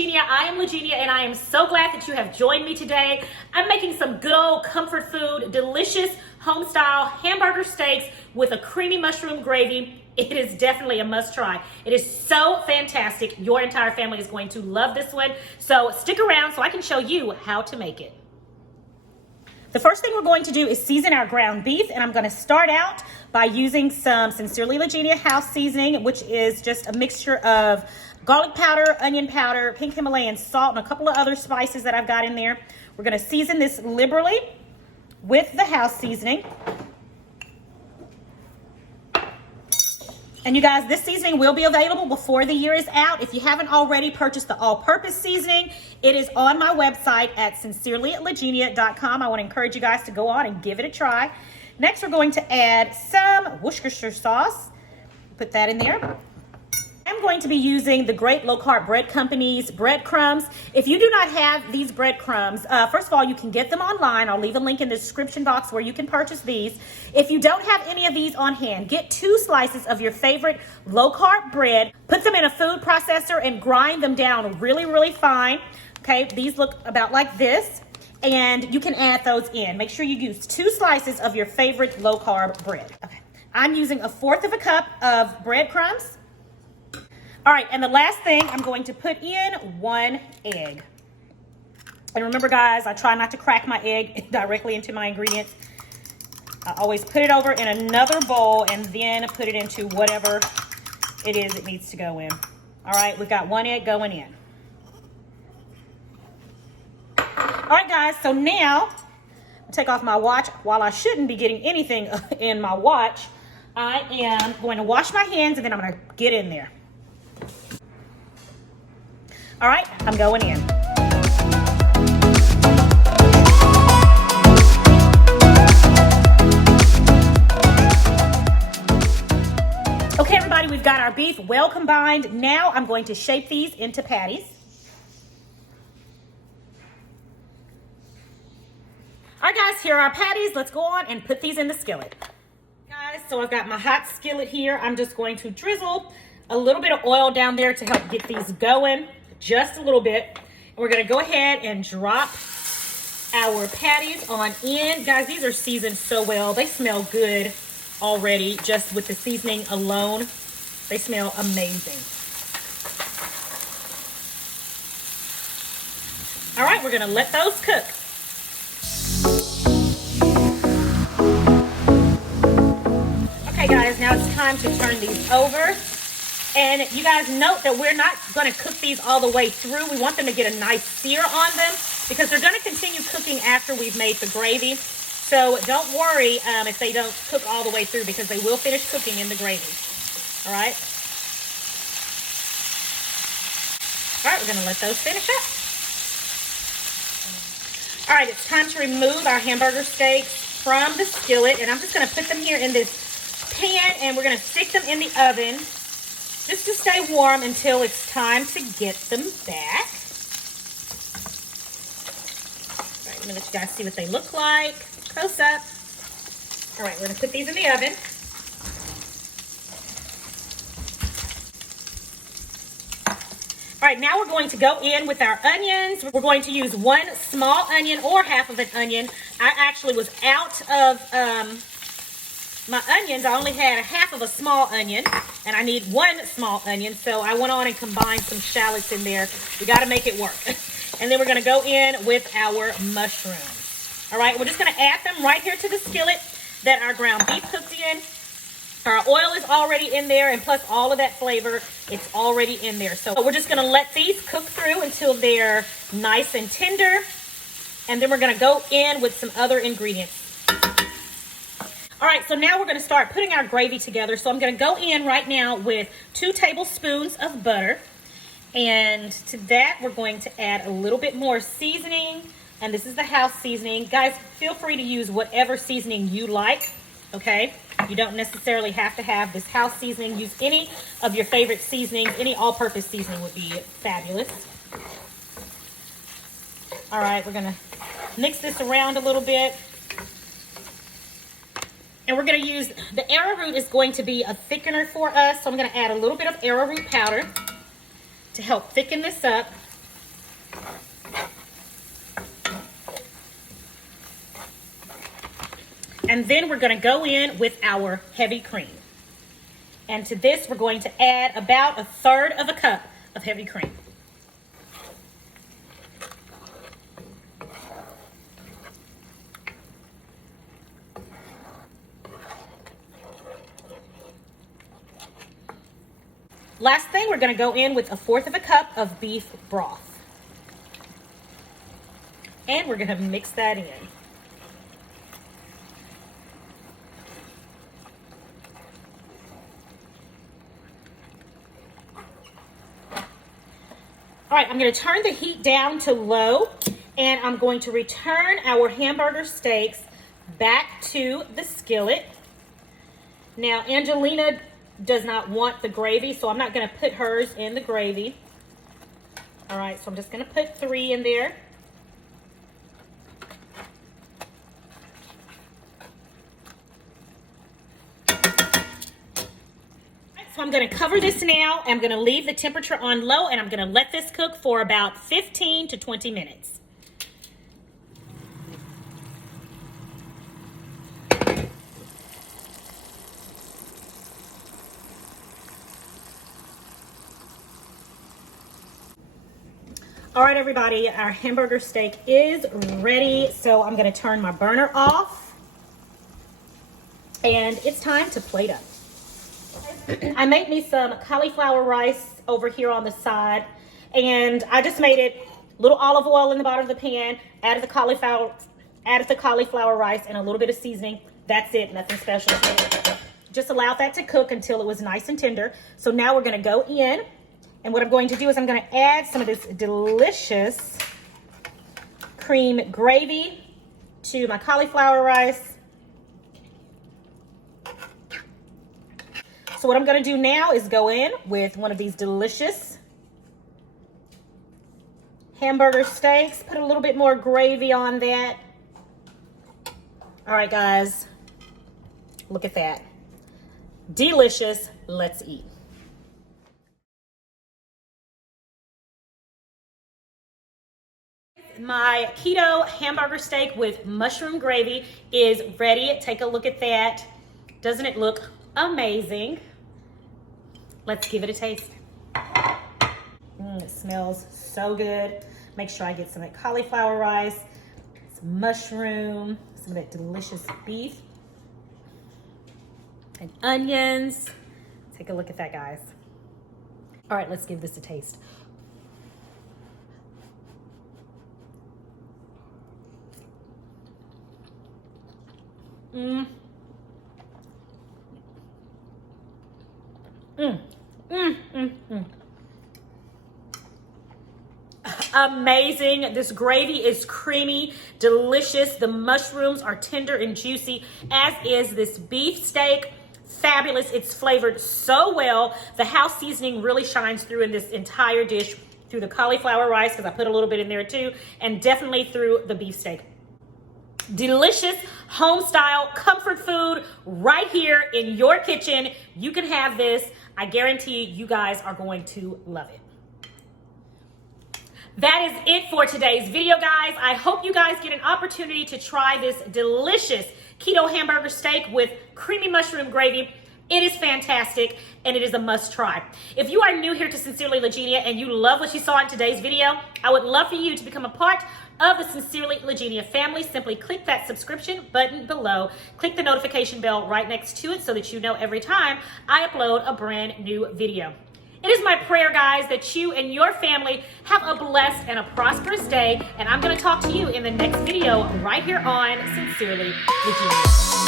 Legenia. I am Legenia, and I am so glad that you have joined me today. I'm making some good old comfort food, delicious home-style hamburger steaks with a creamy mushroom gravy. It is definitely a must try. It is so fantastic. Your entire family is going to love this one. So stick around so I can show you how to make it. The first thing we're going to do is season our ground beef, and I'm going to start out by using some Sincerely Legenia house seasoning, which is just a mixture of garlic powder, onion powder, pink Himalayan salt, and a couple of other spices that I've got in there. We're going to season this liberally with the house seasoning. And you guys, this seasoning will be available before the year is out. If you haven't already purchased the all-purpose seasoning, it is on my website at sincerelylegenia.com. I want to encourage you guys to go on and give it a try. Next, we're going to add some Worcestershire sauce. Put that in there. I'm going to be using the Great Low Carb Bread Company's breadcrumbs. If you do not have these breadcrumbs, first of all, you can get them online. I'll leave a link in the description box where you can purchase these. If you don't have any of these on hand, get 2 slices of your favorite low carb bread, put them in a food processor and grind them down really, really fine. Okay, these look about like this, and you can add those in. Make sure you use 2 slices of your favorite low carb bread. Okay, I'm using 1/4 cup of breadcrumbs. All right, and the last thing, I'm going to put in 1 egg. And remember, guys, I try not to crack my egg directly into my ingredients. I always put it over in another bowl and then put it into whatever it is it needs to go in. All right, we've got 1 egg going in. All right, guys, so now I'll take off my watch. While I shouldn't be getting anything in my watch, I am going to wash my hands and then I'm going to get in there. All right, I'm going in. Okay, everybody, we've got our beef well combined. Now I'm going to shape these into patties. All right, guys, here are our patties. Let's go on and put these in the skillet. Guys, so I've got my hot skillet here. I'm just going to drizzle a little bit of oil down there to help get these going. Just a little bit. And we're going to go ahead and drop our patties on in. Guys, these are seasoned so well. They smell good already just with the seasoning alone. They smell amazing. All right, we're going to let those cook. Okay, guys, now it's time to turn these over. And you guys note that we're not going to cook these all the way through. We want them to get a nice sear on them because they're going to continue cooking after we've made the gravy. So don't worry if they don't cook all the way through because they will finish cooking in the gravy. All right? All right, we're going to let those finish up. All right, it's time to remove our hamburger steaks from the skillet. And I'm just going to put them here in this pan and we're going to stick them in the oven just to stay warm until it's time to get them back. All right, I'm gonna let you guys see what they look like. Close up. All right, we're gonna put these in the oven. All right, now we're going to go in with our onions. We're going to use 1 small onion or half of an onion. I actually was out of my onions. I only had 1/2 of a small onion, and I need 1 small onion, so I went on and combined some shallots in there. We got to make it work. And then we're going to go in with our mushrooms. All right, we're just going to add them right here to the skillet that our ground beef cooked in. Our oil is already in there, and plus all of that flavor, it's already in there. So we're just going to let these cook through until they're nice and tender, and then we're going to go in with some other ingredients. All right, so now we're going to start putting our gravy together. So I'm going to go in right now with 2 tablespoons of butter. And to that, we're going to add a little bit more seasoning. And this is the house seasoning. Guys, feel free to use whatever seasoning you like, okay? You don't necessarily have to have this house seasoning. Use any of your favorite seasonings. Any all-purpose seasoning would be fabulous. All right, we're going to mix this around a little bit. And we're going to use, the arrowroot is going to be a thickener for us. So I'm going to add a little bit of arrowroot powder to help thicken this up. And then we're going to go in with our heavy cream. And to this, we're going to add about 1/3 of a cup of heavy cream. Last thing, we're going to go in with 1/4 of a cup of beef broth. And we're going to mix that in. All right, I'm going to turn the heat down to low, and I'm going to return our hamburger steaks back to the skillet. Now, Angelina does not want the gravy, so I'm not going to put hers in the gravy. All right, so I'm just going to put 3 in there. So I'm going to cover this now. I'm going to leave the temperature on low, and I'm going to let this cook for about 15 to 20 minutes. All right, everybody, our hamburger steak is ready. So I'm going to turn my burner off, and it's time to plate up. I made me some cauliflower rice over here on the side, and I just made it a little olive oil in the bottom of the pan, added the cauliflower rice, and a little bit of seasoning. That's it, nothing special. Just allowed that to cook until it was nice and tender. So now we're going to go in, and what I'm going to do is I'm going to add some of this delicious cream gravy to my cauliflower rice. So what I'm going to do now is go in with one of these delicious hamburger steaks. Put a little bit more gravy on that. All right, guys. Look at that. Delicious. Let's eat. My keto hamburger steak with mushroom gravy is ready. Take a look at that. Doesn't it look amazing? Let's give it a taste. It smells so good. Make sure I get some of that cauliflower rice, some mushroom, some of that delicious beef, and onions. Take a look at that, guys. All right, let's give this a taste. Amazing. This gravy is creamy, delicious. The mushrooms are tender and juicy, as is this beef steak. Fabulous. It's flavored so well. The house seasoning really shines through in this entire dish, through the cauliflower rice, because I put a little bit in there too, and definitely through the beef steak. Delicious home style comfort food right here in your kitchen. You can have this. I guarantee you guys are going to love it. That is it for today's video, guys. I hope you guys get an opportunity to try this delicious keto hamburger steak with creamy mushroom gravy. It is fantastic, and it is a must try. If you are new here to Sincerely Legenia and you love what you saw in today's video, I would love for you to become a part of the Sincerely Legenia family. Simply click that subscription button below. Click the notification bell right next to it so that you know every time I upload a brand new video. It is my prayer, guys, that you and your family have a blessed and a prosperous day, and I'm going to talk to you in the next video right here on Sincerely Legenia.